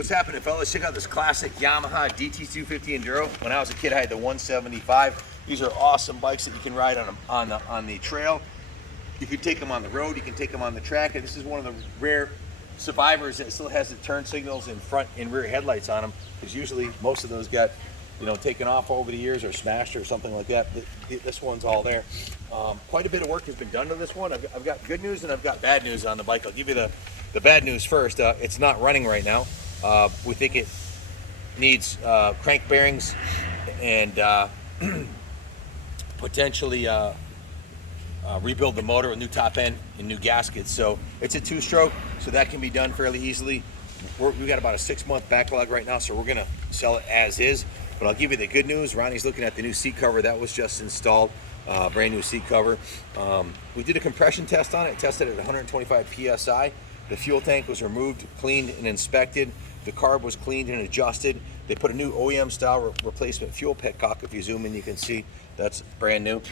What's happening, fellas? Check out this classic Yamaha DT250 Enduro. When I was a kid, I had the 175. These are awesome bikes that you can ride on the trail. You can take them on the road, you can take them on the track, and this is one of the rare survivors that still has the turn signals in front and rear headlights on them, because usually most of those got, you know, taken off over the years or smashed or something like that. This one's all there. Quite a bit of work has been done to this one. I've got good news and I've got bad news on the bike. I'll give you the bad news first. It's not running right now. We think it needs crank bearings and potentially rebuild the motor with new top end and new gaskets. So it's a two-stroke, so that can be done fairly easily. We've got about a 6-month backlog right now, so we're gonna sell it as is. But I'll give you the good news. Ronnie's looking at the new seat cover that was just installed, brand new seat cover. We did a compression test on it, tested at 125 PSI. The fuel tank was removed, cleaned, and inspected. The carb was cleaned and adjusted. They put a new OEM style replacement fuel petcock. If you zoom in, you can see that's brand new.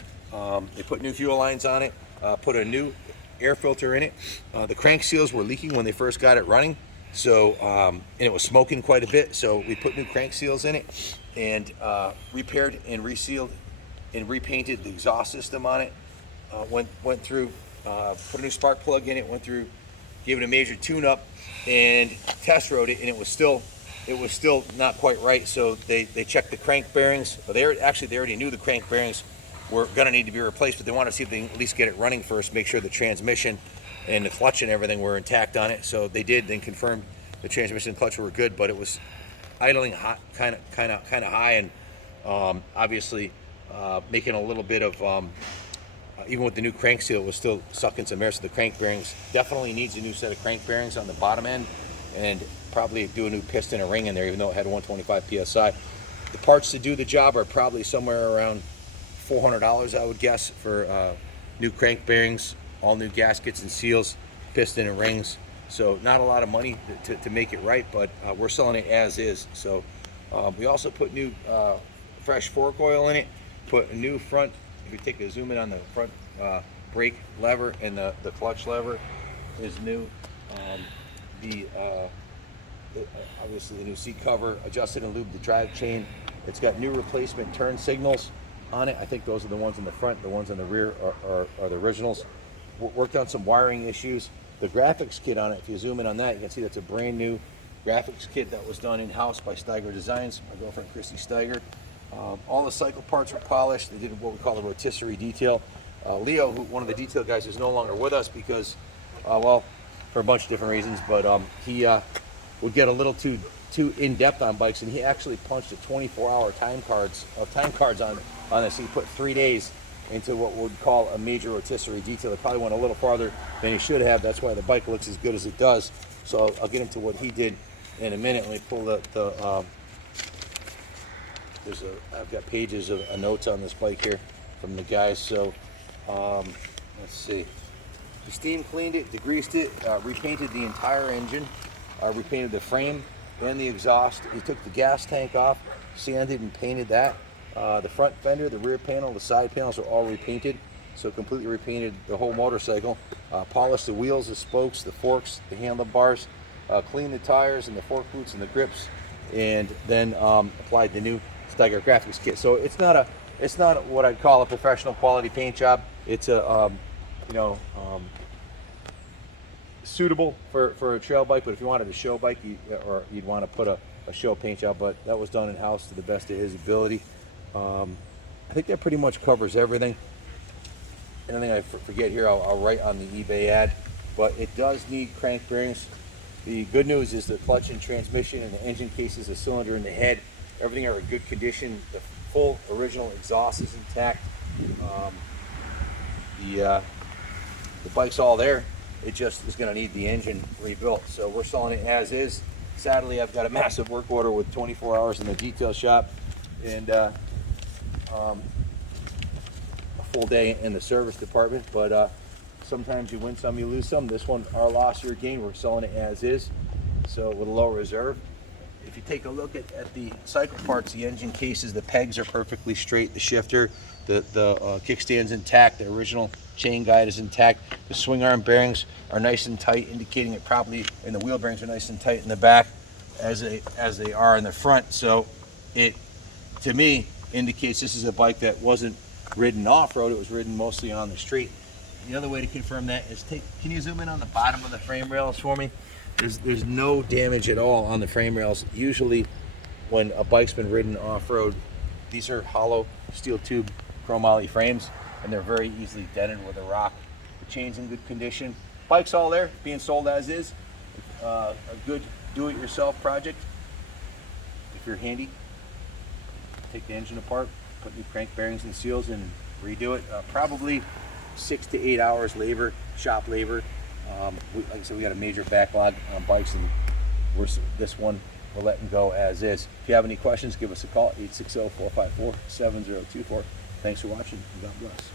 They put new fuel lines on it, put a new air filter in it. The crank seals were leaking when they first got it running, so and it was smoking quite a bit. So we put new crank seals in it and repaired and resealed and repainted the exhaust system on it. Went through, put a new spark plug in it. Went through, gave it a major tune-up and test rode it, and it was still not quite right. So they checked the crank bearings. But they already knew the crank bearings were going to need to be replaced, but they want to see if they can at least get it running first, make sure the transmission and the clutch and everything were intact on it. So they did, then confirmed the transmission and clutch were good, but it was idling hot, kind of high, and obviously making a little bit of even with the new crank seal, it was still sucking some air. So the crank bearings definitely needs a new set of crank bearings on the bottom end, and probably do a new piston and ring in there, even though it had 125 psi. The parts to do the job are probably somewhere around $400, I would guess, for new crank bearings, all new gaskets and seals, piston and rings. So not a lot of money to make it right, but we're selling it as is. So we also put new fresh fork oil in it, put a new front, if you take a zoom in on the front brake lever, and the clutch lever is new. Obviously the new seat cover, adjusted and lubed the drive chain. It's got new replacement turn signals on it. I think those are the ones in the front. The ones on the rear are the originals. Worked on some wiring issues. The graphics kit on it, if you zoom in on that, you can see that's a brand new graphics kit that was done in-house by Steiger Designs, my girlfriend Christy Steiger. All the cycle parts were polished. They did what we call a rotisserie detail. Leo, one of the detail guys, is no longer with us because, well, for a bunch of different reasons, but he would get a little too in-depth on bikes, and he actually punched a 24-hour time cards on this. He put 3 days into what we'd call a major rotisserie detail. It probably went a little farther than he should have. That's why the bike looks as good as it does. So I'll get into what he did in a minute. Let me pull I've got pages of notes on this bike here from the guys. So let's see. He steam cleaned it, degreased it, repainted the entire engine, repainted the frame and the exhaust. He took the gas tank off, sanded and painted that. The front fender, the rear panel, the side panels are all repainted, so completely repainted the whole motorcycle. Polished the wheels, the spokes, the forks, the handlebars, cleaned the tires and the fork boots and the grips, and then applied the new Steiger graphics kit. So it's not what I'd call a professional quality paint job. It's a suitable for a trail bike, but if you wanted a show bike, you'd want to put a show paint job. But that was done in house to the best of his ability. I think that pretty much covers everything. Anything I forget here, I'll write on the eBay ad. But it does need crank bearings. The good news is the clutch and transmission and the engine cases, the cylinder and the head, everything are in good condition. The full original exhaust is intact. The bike's all there. It just is going to need the engine rebuilt. So we're selling it as is. Sadly, I've got a massive work order with 24 hours in the detail shop and a full day in the service department. But sometimes you win some, you lose some. This one, our loss, your gain. We're selling it as is, so with a low reserve. If you take a look at the cycle parts, the engine cases, the pegs are perfectly straight. The shifter, the kickstand's intact. The original chain guide is intact. The swing arm bearings are nice and tight, indicating it probably, and the wheel bearings are nice and tight in the back. as they are in the front. So it, to me, indicates this is a bike that wasn't ridden off-road, it was ridden mostly on the street. The other way to confirm that is can you zoom in on the bottom of the frame rails for me? There's no damage at all on the frame rails. Usually when a bike's been ridden off-road, these are hollow steel tube chromoly frames, and they're very easily dented with a rock. The chain's in good condition. Bike's all there, being sold as is. A good do-it-yourself project. If you're handy, take the engine apart, put new crank bearings and seals, and redo it. Probably 6 to 8 hours labor, shop labor. Like I said, we got a major backlog on bikes, and this one we're letting go as is. If you have any questions, give us a call, 860-454-7024. Thanks for watching, and God bless.